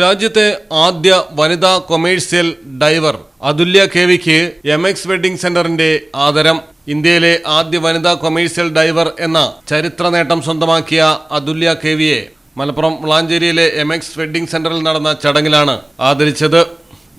രാജ്യത്തെ ആദ്യ വനിതാ കൊമേഴ്സ്യൽ ഡൈവർ അതുല്യ കെവിക്ക് MX വെഡ്ഡിംഗ് സെന്ററിന്റെ ആദരം. ഇന്ത്യയിലെ ആദ്യ വനിതാ കൊമേഴ്സ്യൽ ഡൈവർ എന്ന ചരിത്ര നേട്ടം സ്വന്തമാക്കിയ അതുല്യ കെവിയെ മലപ്പുറം വളാഞ്ചേരിയിലെ MX വെഡ്ഡിംഗ് സെന്ററിൽ നടന്ന ചടങ്ങിലാണ് ആദരിച്ചത്.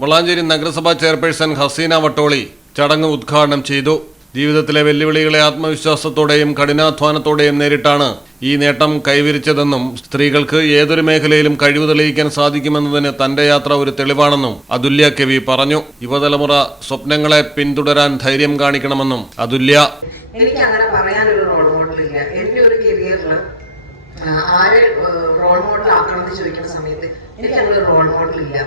വളാഞ്ചേരി നഗരസഭാ ചെയർപേഴ്സൺ ഹസീന വട്ടോളി ചടങ്ങ് ഉദ്ഘാടനം ചെയ്തു. ജീവിതത്തിലെ വെല്ലുവിളികളെ ആത്മവിശ്വാസത്തോടെയും കഠിനാധ്വാനത്തോടെയും നേരിട്ടാണ് ഈ നേട്ടം കൈവരിച്ചതെന്നും സ്ത്രീകൾക്ക് ഏതൊരു മേഖലയിലും കഴിവ് തെളിയിക്കാൻ സാധിക്കുമെന്നതിന് തന്റെ യാത്ര ഒരു തെളിവാണെന്നും അതുല്യ കെവി പറഞ്ഞു. യുവതലമുറ സ്വപ്നങ്ങളെ പിന്തുടരാൻ ധൈര്യം കാണിക്കണമെന്നും അതുല്യ. എനിക്ക് അങ്ങനെ പറയാനൊരു റോൾ മോഡൽ ഇല്ല. എന്റെ ഒരു കരിയറിൽ ആര് റോൾ മോഡൽ ആക്കണമെന്ന് ചോദിക്കുന്ന സമയത്ത് എനിക്ക് അങ്ങനെ ഒരു റോൾ മോഡൽ ഇല്ല.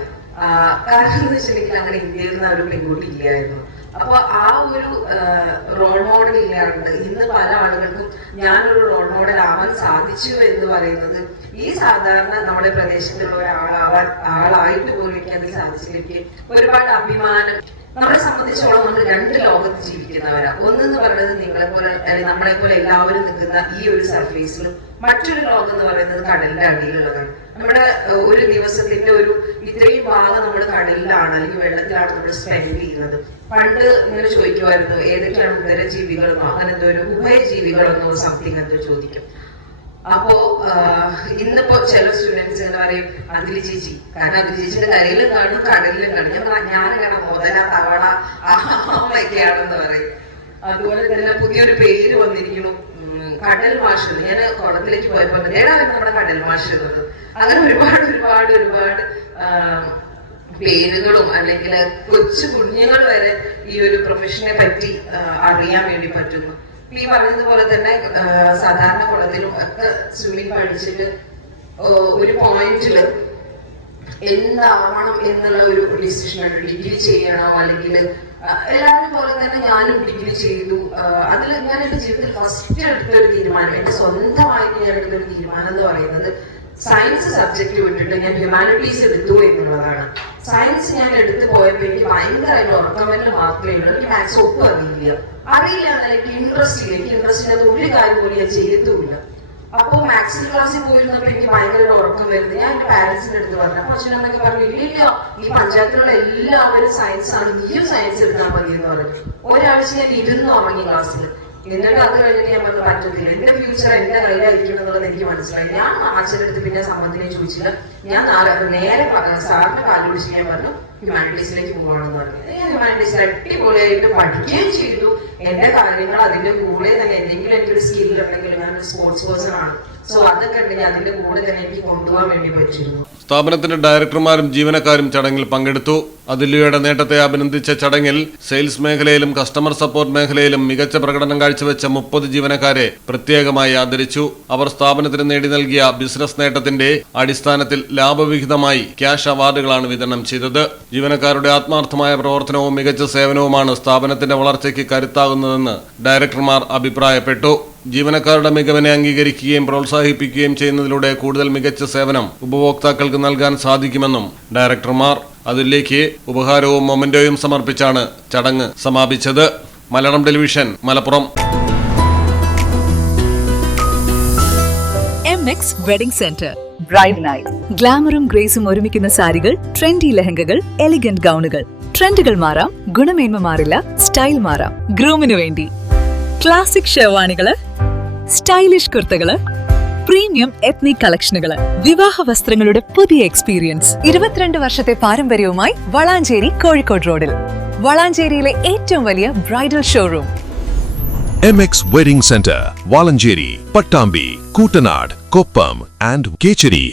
കാരണം എന്ന് വെച്ചിട്ടുണ്ടെങ്കിൽ അങ്ങനെ ഇന്ത്യയിൽ നിന്ന് ഒരു പെൺകുട്ടി ഇല്ലായിരുന്നു. അപ്പൊ ആ ഒരു റോൾ മോഡൽ ഇല്ലാണ്ട് ഇന്ന് പല ആളുകൾക്കും ഞാനൊരു റോൾ മോഡൽ ആവാൻ സാധിച്ചു എന്ന് പറയുന്നത് ഈ സാധാരണ നമ്മുടെ പ്രദേശത്തുള്ള ആളായിട്ട് പോലും എനിക്ക് അത് സാധിച്ചില്ലെങ്കിൽ ഒരുപാട് അഭിമാനം. നമ്മളെ സംബന്ധിച്ചോളം നമ്മൾ രണ്ട് ലോകത്ത് ജീവിക്കുന്നവരാ. ഒന്നെന്ന് പറയുന്നത് നിങ്ങളെ പോലെ നമ്മളെ പോലെ എല്ലാവരും നിൽക്കുന്ന ഈ ഒരു സർഫേസിലും മറ്റൊരു ലോകം എന്ന് പറയുന്നത് കടലിന്റെ അടിയിലുള്ളതാണ്. നമ്മുടെ ഒരു ദിവസത്തിന്റെ ഒരു ഇത്രയും ഭാഗം നമ്മൾ കടലിലാണ് അല്ലെങ്കിൽ വെള്ളത്തിലാണ് നമ്മൾ സ്പെൻഡ് ചെയ്യുന്നത്. പണ്ട് ഇങ്ങനെ ചോദിക്കുമായിരുന്നു ഏതൊക്കെയാണ് ഉദരജീവികളെന്നോ അങ്ങനെ എന്തോ ഒരു ഉഭയജീവികളെന്നോ സംതിങ് എന്തോ ചോദിക്കും. അപ്പോ ഇന്നിപ്പോ ചില സ്റ്റുഡൻസ് എന്ന് പറയും അതിരി ചേച്ചി, കാരണം അതിരി ചേച്ചിയുടെ കരയിലും കാണും കടലിലും കാണും. ഞാനങ്ങനെ മുതല തവള ആമയൊക്കെയാണെന്ന് പറയും. അതുപോലെ തന്നെ പുതിയൊരു പേര് വന്നിരിക്കുന്നു കടൽ മാഷ്. ഞാൻ കുളത്തിലേക്ക് പോയപ്പോ ഏടാണ് നമ്മുടെ കടൽ മാഷ് എന്നത്. അങ്ങനെ ഒരുപാട് ഒരുപാട് ഒരുപാട് പേരുകളും അല്ലെങ്കിൽ കൊച്ചു കുഞ്ഞുങ്ങൾ വരെ ഈ ഒരു പ്രൊഫഷനെ പറ്റി അറിയാൻ വേണ്ടി പറ്റുന്നു. ഈ പറഞ്ഞതുപോലെ തന്നെ സാധാരണ കുളത്തിലും ഒക്കെ സ്വിമ്മിങ് പഠിച്ചിട്ട് ഒരു പോയിന്റില് എന്താവണം എന്നുള്ള ഒരു ഡിസിഷൻ ഉണ്ട്. ഡിഗ്രി ചെയ്യണോ അല്ലെങ്കിൽ എല്ലാവരും പോലെ തന്നെ ഞാനും ഡിഗ്രി ചെയ്തു. അതിൽ ഞാൻ എന്റെ ജീവിതത്തിൽ ഫസ്റ്റ് എടുത്തൊരു തീരുമാനം, എന്റെ സ്വന്തമായിട്ട് ഞാൻ എടുത്തൊരു തീരുമാനം എന്ന് പറയുന്നത് സയൻസ് സബ്ജക്ട് വിട്ടിട്ട് ഞാൻ ഹ്യൂമാനിറ്റീസ് എടുത്തു എന്നുള്ളതാണ്. സയൻസ് ഞാൻ എടുത്തു പോയപ്പോൾ എനിക്ക് ഭയങ്കരമായിട്ട് ഉറക്കമെല്ലാം മാത്രമേ ഉള്ളൂ. എനിക്ക് മാത്സ് ഒട്ടും അറിയില്ല എന്നാൽ എനിക്ക് ഇൻട്രസ്റ്റ് ഇല്ല. എനിക്ക് ഇൻട്രസ്റ്റ് ഇല്ലാത്ത ഒരു കാര്യം പോലും ഞാൻ ചെയ്യത്തുമില്ല. അപ്പോ മാത്സിൽ ക്ലാസ്സിൽ പോയിരുന്നപ്പോൾ എനിക്ക് ഭയങ്കര ഉറക്കം വരുന്നത്. ഞാൻ എന്റെ പാരന്റ്സിന്റെ അടുത്ത് പറഞ്ഞു. അപ്പൊ അച്ഛനമ്മയൊക്കെ പറഞ്ഞു ഇല്ല ഈ പഞ്ചായത്തിലുള്ള എല്ലാവരും സയൻസ് ആണ്, നീയും സയൻസ് എടുത്താൽ മതി എന്ന് പറഞ്ഞു. ഒരാഴ്ച ഞാൻ ഇരുന്ന് ഉറങ്ങി ക്ലാസ്സിൽ. എന്നിട്ട് അത് കഴിഞ്ഞിട്ട് ഞാൻ പറഞ്ഞു പറ്റത്തില്ല, എന്റെ ഫ്യൂച്ചർ എന്റെ കയ്യിലായിരിക്കും എന്നുള്ളത് എനിക്ക് മനസ്സിലായി. ഞാൻ അച്ഛനടുത്ത് പിന്നെ സമ്മതിനെ ചോദിച്ചില്ല. ഞാൻ നേരെ സാറിന്റെ കാല് പിടിച്ച് ഞാൻ പറഞ്ഞു ഹ്യൂമാനിറ്റീസിലേക്ക് പോവാണെന്ന് പറഞ്ഞു. ഞാൻ ഹ്യൂമാനിറ്റീസിൽ അടിപൊളിയായിട്ട് പഠിക്കുകയും ചെയ്തു. എന്റെ കാര്യങ്ങൾ അതിന്റെ കൂടെ തന്നെ എന്തെങ്കിലും എനിക്കൊരു സ്കിൽ ഉണ്ടെങ്കിൽ ഞാൻ സ്പോർട്സ് പേഴ്സൺ ആണ്. സോ അതൊക്കെ ഉണ്ടെങ്കിൽ അതിന്റെ കൂടെ തന്നെ എനിക്ക് കൊണ്ടുപോകാൻ വേണ്ടി പറ്റിയിരുന്നു. സ്ഥാപനത്തിന്റെ ഡയറക്ടർമാരും ജീവനക്കാരും ചടങ്ങിൽ പങ്കെടുത്തു. അതുല്യയുടെ നേട്ടത്തെ അഭിനന്ദിച്ച ചടങ്ങിൽ സെയിൽസ് മേഖലയിലും കസ്റ്റമർ സപ്പോർട്ട് മേഖലയിലും മികച്ച പ്രകടനം കാഴ്ചവെച്ച 30 ജീവനക്കാരെ പ്രത്യേകമായി ആദരിച്ചു. അവർ സ്ഥാപനത്തിന് നേടി നൽകിയ ബിസിനസ് നേട്ടത്തിന്റെ അടിസ്ഥാനത്തിൽ ലാഭവിഹിതമായി ക്യാഷ് അവാർഡുകളാണ് വിതരണം ചെയ്തത്. ജീവനക്കാരുടെ ആത്മാർത്ഥമായ പ്രവർത്തനവും മികച്ച സേവനവുമാണ് സ്ഥാപനത്തിന്റെ വളർച്ചയ്ക്ക് കരുത്താകുന്നതെന്ന് ഡയറക്ടർമാർ അഭിപ്രായപ്പെട്ടു. ജീവനക്കാരുടെ മികവിനെ അംഗീകരിക്കുകയും പ്രോത്സാഹിപ്പിക്കുകയും ചെയ്യുന്നതിലൂടെ കൂടുതൽ മികച്ച സേവനം ഉപഭോക്താക്കൾക്ക് നൽകാൻ സാധിക്കുമെന്നും ഡയറക്ടർമാർ അതുല്യയ്ക്ക് ഉപഹാരവും മൊമെന്റോയും സമർപ്പിച്ചാണ് ചടങ്ങ് സമാപിച്ചത്. Malayalam television, Malappuram. MX wedding centre bride night. ഗ്ലാമറും ഗ്രേസും ഒരുമിക്കുന്ന സാരികൾ, ട്രെൻഡി ലെഹങ്കകൾ, എലിഗന്റ് ഗൗണുകൾ. ട്രെൻഡുകൾ മാറാം, ഗുണമേന്മ മാറില്ല, സ്റ്റൈൽ മാറാം. ഗ്രൂമിനു വേണ്ടി ക്ലാസിക് ഷെർവാണികള്, സ്റ്റൈലിഷ് കുർത്തകള്, പ്രീമിയം എത്നിക് കളക്ഷനുകള്, വിവാഹ വസ്ത്രങ്ങളുടെ പുതിയ എക്സ്പീരിയൻസ്. 22 വർഷത്തെ പാരമ്പര്യവുമായി വളാഞ്ചേരി കോഴിക്കോട് റോഡിൽ. വളാഞ്ചേരിയിലെ ഏറ്റവും വലിയ bridal showroom MX wedding centre, Valanchery, Pattambi, Koottanad, Koppam and Kecheri.